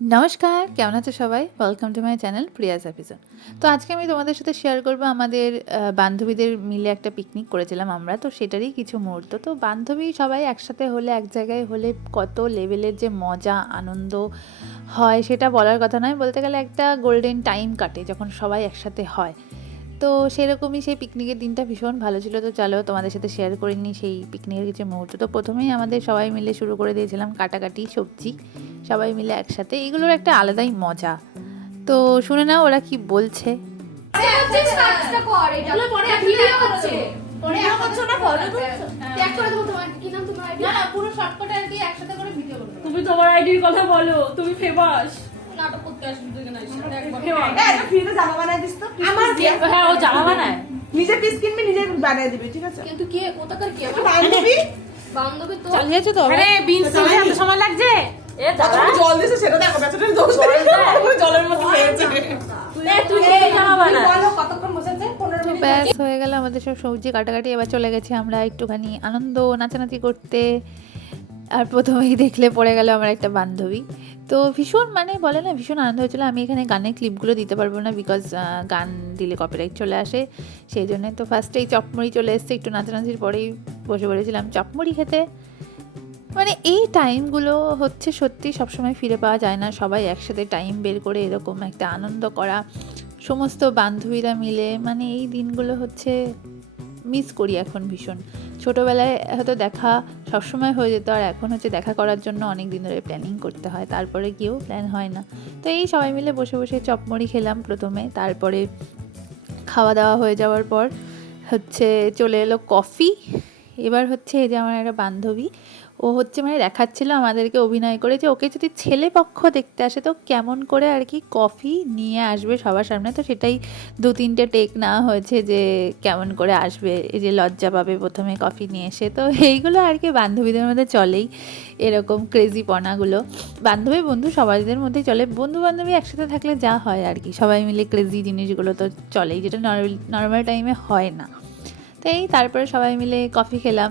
নমস্কার, কেমন আছো সবাই? Welcome to my channel Prius episode. তো আজকে আমি তোমাদের সাথে শেয়ার করবো আমাদের বান্ধবীদের মিলে একটা পিকনিক করেছিলাম আমরা, তো সেটারই কিছু মুহূর্ত। তো বান্ধবী সবাই একসাথে হলে, এক জায়গায় হলে কত লেভেলের যে মজা আনন্দ হয় সেটা বলার কথা নয়। বলতে গেলে একটা গোল্ডেন টাইম কাটে যখন সবাই একসাথে হয়। তো সেরকমই সেই পিকনিকের দিনটা ভীষণ ভালো ছিল। তো চলো তোমাদের সাথে শেয়ার করে নিই সেই পিকনিকের কিছু মুহূর্ত। তো প্রথমেই আমাদের সবাই মিলে শুরু করে দিয়েছিলাম কাটাকাটি সবজি, সবাই মিলে একসাথে। এইগুলোর একটা আলাদাই মজা। তো শুনে নাও ওরা কি বলছে। তুমি তোমার আইডির কথা বলো, তুমি ফেমাস নাটক করতে আসবে দুজনে ফ্রিতে জামা বানায় দিস তো আমার হ্যাঁ ও জামা বানায় নিজে পিস কিনবি নিজে বানিয়ে দিবি ঠিক আছে কিন্তু কি ওটাকার কি বান্ধবী বান্ধবী তো চালিয়েছো তো? আরে বিনস এত সময় লাগছে এ দাদা জল দিছে সেটা দেখো বেচারা দোষ জলের মধ্যে খেয়েছে তুই জামা বানা বলো কতক্ষণ বসেছে 15 মিনিট ব্যাস হয়ে গেল আমাদের সব সবজি কাটাকাটি। এবার চলে গেছি আমরা একটুখানি আনন্দ নাচানাচি করতে। আর প্রথমেই দেখলে পড়ে গেল আমার একটা বান্ধবী। তো ভীষণ বলে না ভীষণ আনন্দ হয়েছিল। আমি এখানে গানের ক্লিপগুলো দিতে পারবো না, বিকজ গান দিলে কপিরাইট চলে আসে, সেই জন্যে। তো ফার্স্টেই চপমুড়ি চলে এসছে, একটু নাচানাচির পরেই বসে পড়েছিলাম চপমুড়ি খেতে। এই টাইমগুলো হচ্ছে সত্যি সবসময় ফিরে পাওয়া যায় না। সবাই একসাথে টাইম বের করে এরকম একটা আনন্দ করা, সমস্ত বান্ধবীরা মিলে, এই দিনগুলো হচ্ছে মিস করি এখন ভীষণ। ছোটোবেলায় হয়তো দেখা সবসময় হয়ে যেত, আর এখন হচ্ছে দেখা করার জন্য অনেক দিন ধরে প্ল্যানিং করতে হয়, তারপরে গিয়েও প্ল্যান হয় না। তো এই সবাই মিলে বসে বসে চপমুড়ি খেলাম প্রথমে, তারপরে খাওয়া দাওয়া হয়ে যাওয়ার পর হচ্ছে চলে এলো কফি। এবার হচ্ছে এই যে আমার একটা বান্ধবী, ও হচ্ছে দেখাচ্ছিল আমাদেরকে অভিনয় করে যে ওকে যদি ছেলে পক্ষ দেখতে আসে তো কেমন করে আর কি কফি নিয়ে আসবে সবার সামনে। তো সেটাই 2-3টে টেক নেওয়া হয়েছে যে কেমন করে আসবে, এই যে লজ্জা পাবে প্রথমে কফি নিয়ে এসে। তো এইগুলো আর কি বান্ধবীদের মধ্যে চলেই, এরকম ক্রেজিপনাগুলো। বান্ধবী বন্ধু সবাইদের মধ্যেই চলে, বন্ধু বান্ধবী একসাথে থাকলে যা হয় আর কি, সবাই মিলে ক্রেজি জিনিসগুলো তো চলেই, যেটা নর্মাল টাইমে হয় না। তো তারপরে সবাই মিলে কফি খেলাম,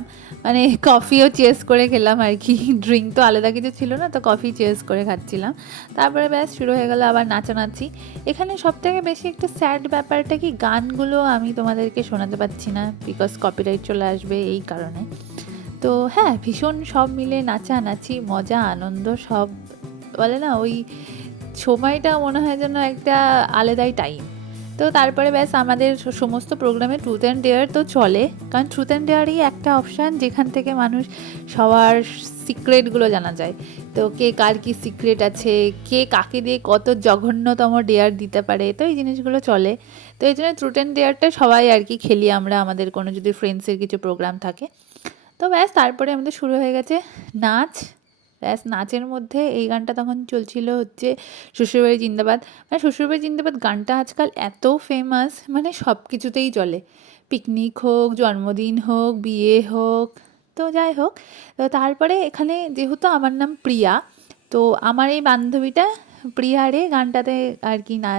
কফিও চেস করে খেলাম আর কি, ড্রিঙ্ক তো আলাদা কিছু ছিল না, তো কফি চেস করে খাচ্ছিলাম। তারপরে ব্যাস শুরু হয়ে গেল আবার নাচানাচি। এখানে সবথেকে বেশি একটা স্যাড ব্যাপারটা কি, গানগুলো আমি তোমাদেরকে শোনাতে পারছি না, বিকজ কপিরাইট চলে আসবে এই কারণে। তো হ্যাঁ, ভীষণ সব মিলে নাচানাচি মজা আনন্দ সব, বলে না ওই সময়টা মনে হয় যেন একটা আলাদাই টাইম। তো তারপরে ব্যাস আমাদের সমস্ত প্রোগ্রামে ট্রুথ অ্যান্ড ডেয়ার তো চলে, কারণ ট্রুথ অ্যান্ড ডেয়ারই একটা অপশান যেখান থেকে মানুষ সবার সিক্রেটগুলো জানা যায়। তো কে কার কী সিক্রেট আছে, কে কাকে দিয়ে কত জঘন্যতম ডেয়ার দিতে পারে, তো এই জিনিসগুলো চলে। তো এই জন্য ট্রুথ অ্যান্ড ডেয়ারটা সবাই আর কি খেলি আমরা, আমাদের কোনো যদি ফ্রেন্ডসের কিছু প্রোগ্রাম থাকে। তো ব্যাস তারপরে আমাদের শুরু হয়ে গেছে নাচ। ব্যাস নাচের মধ্যে এই গানটা তখন চলছিল হচ্ছে শ্বশুরবাড়ি জিন্দাবাদ। শ্বশুরবাড়ি জিন্দাবাদ গানটা আজকাল এত ফেমাস, সব কিছুতেই চলে, পিকনিক হোক, জন্মদিন হোক, বিয়ে হোক। তো যাই হোক, তো তারপরে এখানে যেহেতু আমার নাম প্রিয়া, তো আমার এই বান্ধবীটা প্রিয়ারে গানটাতে আর কি না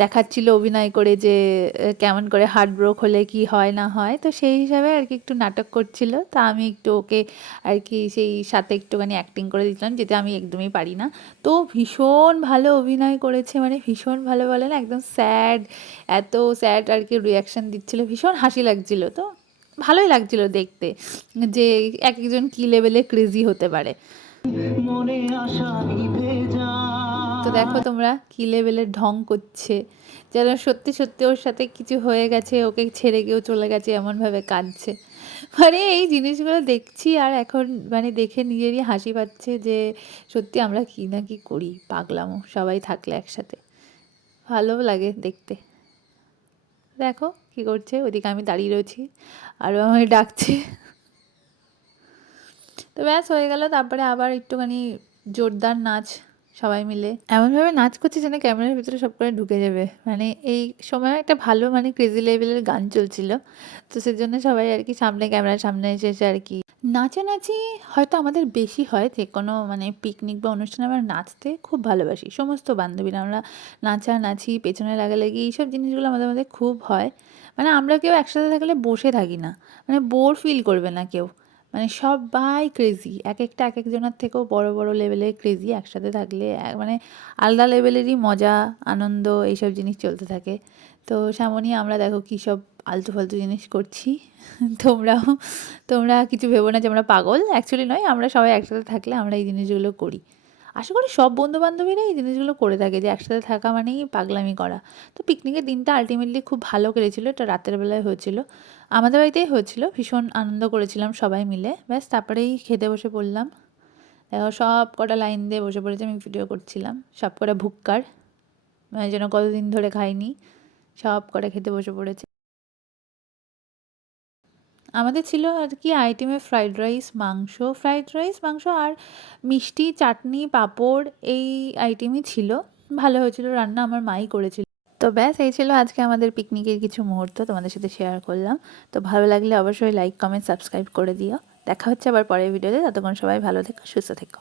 দেখাচ্ছিল অভিনয় করে যে কেমন করে হার্ট ব্রোক হলে কি হয় না হয়। তো সেই হিসাবে আর কি একটু নাটক করছিল, তা আমি একটু ওকে আর কি সেই সাথে একটুখানি অ্যাক্টিং করে দিয়েছিলাম, যেটা আমি একদমই পারি না। তো ভীষণ ভালো অভিনয় করেছে, ভীষণ ভালো, বলে না একদম স্যাড, এত স্যাড আর কি রিয়াকশান দিচ্ছিলো, ভীষণ হাসি লাগছিল। তো ভালোই লাগছিল দেখতে যে এক একজন কী লেভেলে ক্রেজি হতে পারে। তো দেখো তোমরা কী লেভেলের ঢং করছে, যেন সত্যি সত্যি ওর সাথে কিছু হয়ে গেছে, ওকে ছেড়ে গিয়েও চলে গেছে, এমনভাবে কাঁদছে। এই জিনিসগুলো দেখছি আর এখন দেখে নিজেরই হাসি পাচ্ছে যে সত্যি আমরা কী না কী করি, পাগলামো সবাই থাকলে একসাথে, ভালো লাগে দেখতে। দেখো কী করছে, ওদিকে আমি দাঁড়িয়ে রয়েছি আরও আমায় ডাকছে। তো ব্যাস হয়ে গেল, তারপরে আবার একটুখানি জোরদার নাচ, সবাই মিলে এমনভাবে নাচ করছে যেন ক্যামেরার ভিতরে সব করে ঢুকে যাবে। এই সময় একটা ভালো ক্রেজি লেভেলের গান চলছিল, তো সেজন্য সবাই আর কি সামনে ক্যামেরার সামনে এসে আর কি নাচানাচি হয়তো আমাদের বেশি হয়, যে কোনো পিকনিক বা অনুষ্ঠানে আমরা নাচতে খুব ভালোবাসি সমস্ত বান্ধবীরা, আমরা নাচানাচি পেছনে লাগালাগি এইসব জিনিসগুলো আমাদের মধ্যে খুব হয়। আমরা কেউ একসাথে থাকলে বসে থাকি না, বোর ফিল করবে না কেউ, মানে সবাই ক্রেজি, এক একটা এক একজনের থেকেও বড় বড় লেভেলের ক্রেজি। একসাথে থাকলে মানে আলাদা লেভেলেরই মজা আনন্দ এইসব জিনিস চলতে থাকে। তো সামনে আমরা দেখো কী সব আলতু ফালতু জিনিস করছি। তোমরা কিছু ভেবো না যে আমরা পাগল, অ্যাকচুয়ালি নয়, আমরা সবাই একসাথে থাকলে আমরা এই জিনিসগুলো করি। আশা করি সব বন্ধুবান্ধবীরা এই জিনিসগুলো করে থাকে, যে একসাথে থাকা মানেই পাগলামি করা। তো পিকনিকের দিনটা আলটিমেটলি খুব ভালো কেটেছিল। এটা রাতের বেলায় হয়েছিল, আমাদের বাড়িতেই হয়েছিল। ভীষণ আনন্দ করেছিলাম সবাই মিলে। ব্যাস তারপরেই খেতে বসে পড়লাম। দেখো সব কটা লাইন দিয়ে বসে পড়েছে, আমি ভিডিও করছিলাম। সব কটা ভুক্কার, মানে যেন কতদিন ধরে খাইনি, সব কটা খেতে বসে পড়েছে। আমাদের ছিল আর কি আইটেমে ফ্রাইড রাইস মাংস আর মিষ্টি, চাটনি, পাঁপড়, এই আইটেমই ছিল। ভালো হয়েছিল রান্না, আমার মাই করেছিল। তো ব্যাস এই ছিল আজকে আমাদের পিকনিকের কিছু মুহূর্ত তোমাদের সাথে শেয়ার করলাম। তো ভালো লাগলে অবশ্যই লাইক, কমেন্ট, সাবস্ক্রাইব করে দিও। দেখা হচ্ছে আবার পরের ভিডিওতে। ততক্ষণ সবাই ভালো থেকো, সুস্থ থেকো।